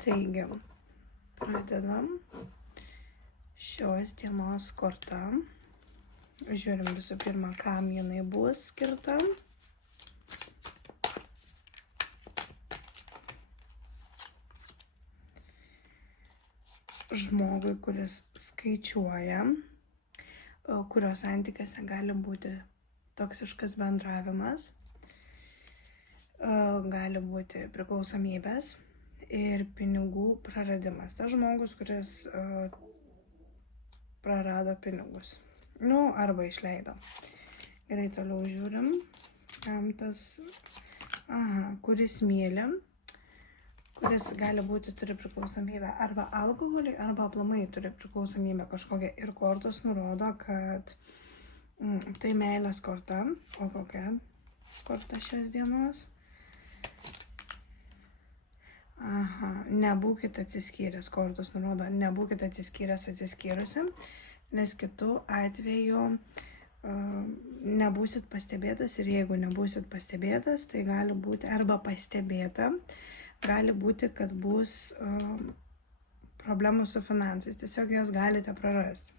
Taigi, pradedam šios dienos kortą. Žiūrim visų pirma, kam jinai bus skirta. Žmogui, kuris skaičiuoja, kurio santykiuose gali būti toksiškas bendravimas, gali būti priklausomybės ir pinigų praradimas. Tas žmogus, kuris prarado pinigus. Arba išleido. Gerai, toliau žiūrim, kam tas, kuris myli, kuris gali būti, turi priklausomybę arba alkoholiui, arba aplamai turi priklausomybę kažkokią. Ir kortos nurodo, kad tai meilės korta. O kokia korta šios dienos? Nebūkite atsiskyręs, kortos nurodo, nebūkite atsiskyręs atsiskyrusi, nes kitu atveju nebūsit pastebėtas ir jeigu nebūsit pastebėtas, tai gali būti arba pastebėta, gali būti, kad bus problemų su finansais, tiesiog jas galite prarasti.